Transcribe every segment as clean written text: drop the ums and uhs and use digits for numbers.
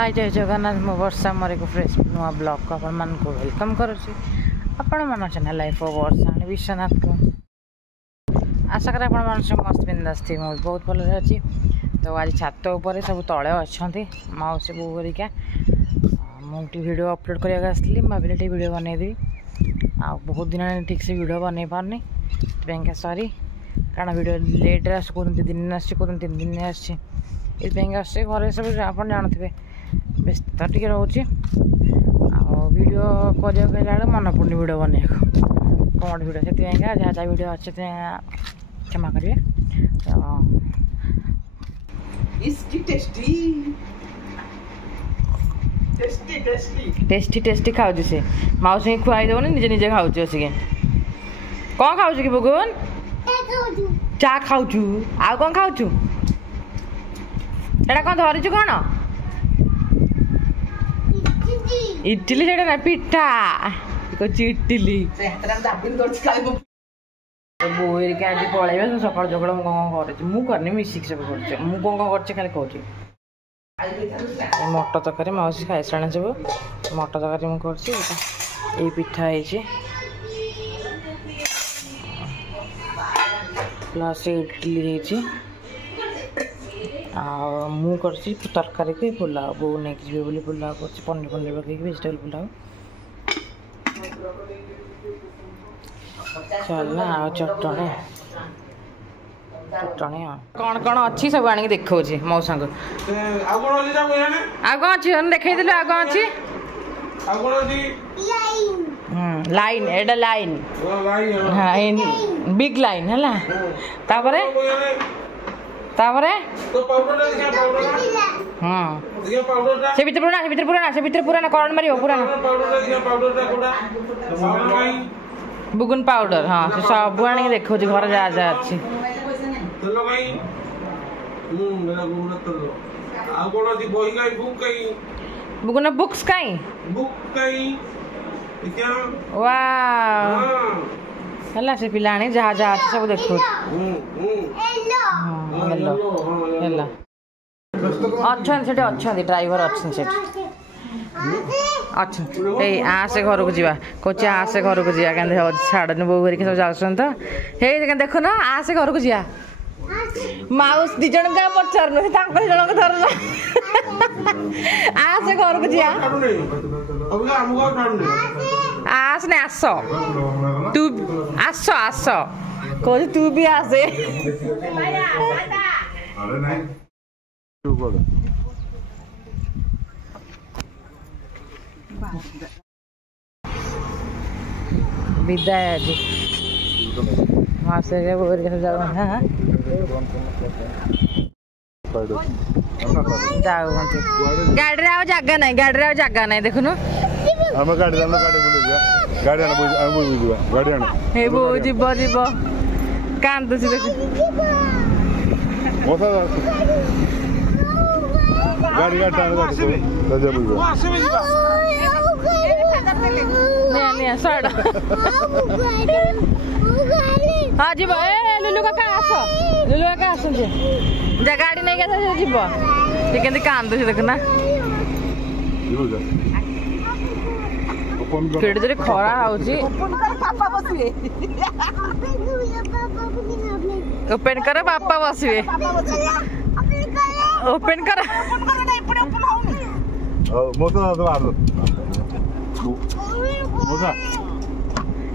हाय जय जगन्नाथ मो वर्षा मोर एक फ्रेश नुआ ब्लॉग को आपण मान को वेलकम करुच्ची आपण मान चैनल लाइफ ऑफ वर्षा विश्वनाथ को आशा कर आपण मान मस्त बिंदास थी मुझे बहुत भल अच्छी। तो आज छात उपर सब तले अच्छा मौसी बो गरिका मुझे वीडियो अपलोड करने आसली भाविले टे वीडियो बनईदेवी आ बहुत दिन ठीक से वीडियो बन पारनी सॉरी कारण वीडियो लेट आस दिन आस 3 दिन आस घरे सब आप जानते व्यस्त टे रोचे वीडियो कर मन पड़नी वीडियो बन कौन वीडियो से जहाँ जहाँ वीडियो अच्छे क्षमा करेंगे। टेस्टी टेस्टी खाऊ से मौसी खुआई दौनी निजे निजे खाऊ आसिक कौन खाऊ कि बगुन चा खाऊ आ कौन खाऊ एटा कौन धरिचु कौन इडली से ना पिठा कौच इडली बोरिक आज पलैबे सकाल जगड़ मुझे करनी मिसिक सब कर मुझे कौन खाली कहूँ मटर तरकारी मौसी खाई सारे सब मटर तरकारी मुझे कर पिठा है प्लस इडली है मु कर तरकारी के पुलाव बो नहीं जी बोली पुलाव कर पनीर पनीर पकई वेजिटेबल पुलाव चलना आ चटणी चटणी कौन कौन अच्छी सब आनिक देखा मौसा को कौन अच्छी देखे आ कौन अच्छी लाइन एटा लाइन हाँ बिग लाइन है तापरे हाँ से भीतर पुराना करण मारियो पुराना बुगुन पाउडर हाँ से सब आने देखो घर जहाँ जहाँ अच्छी बुगुन बुक्स कहीं वाह है से पिला जहाँ जहाँ अच्छे सब देखो अच्छा ड्राइवर अच्छा से घर को जा कौच आसे घर को जा छाड़ बो घर सब जाऊँ तो हे देख ना आसे घर को जा माउस दी जन का पचार जन धर आसे घर को जा आस ने आस तू आस आस कह तू भी आसे विदाय आज मासे जाओ गाड़ी रे जगह नहीं गाड़ी रे जगह नहीं देखुन बो जीव जीव कांदु देख हाँ जीव लुलु का आस लुलु का आस जा गाड़ी नहीं गया जीव के कांदु देखना केड़े जोरे खरा ओपन कर बापा बसवे ओपन कर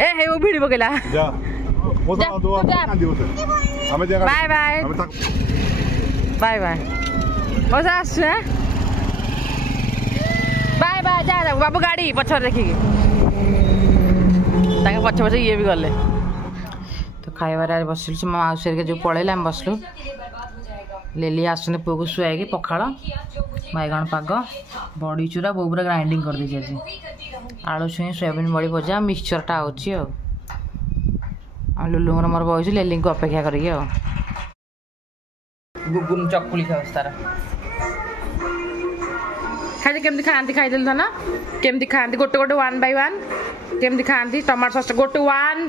ए हे वो भिड़ी पकेला बाय बाय बाय बाय मजा आस बाय बाय जा जा बाबू गाड़ी पछर देखिए पछ पछ ये भी गले तो खाइबार आज बसलु मौसी के जो पलैला आम बसलु लेली आसने पुआ को शुआई पखाड़ बैगण पाग बड़ी चूरा बो पूरा ग्राइंडिंग कर दी आज आलू छुई सोयाबीन बड़ी भजा मिक्सचरटा आ लुलु मोर बस लेली को अपेक्षा करिए गुगुन चकुली खाऊ तार खाई केमती खाती खाईदेल ना केमती खाती गोटे गोटे 1 by 1 केमती खाती टमाटो सस गोटे 1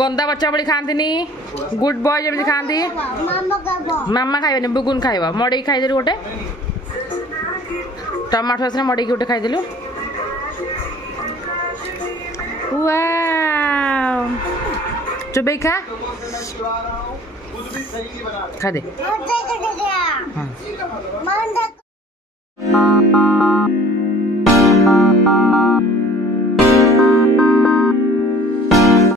गंदा बच्चा बड़ी खाती गुड बॉय जमी खाती मामा खाइबे बुगुन खाइबा मड़े खाईदे गोटे टमाटो सस मड़ी उठे खाइदेलु चुबई खा खा दे।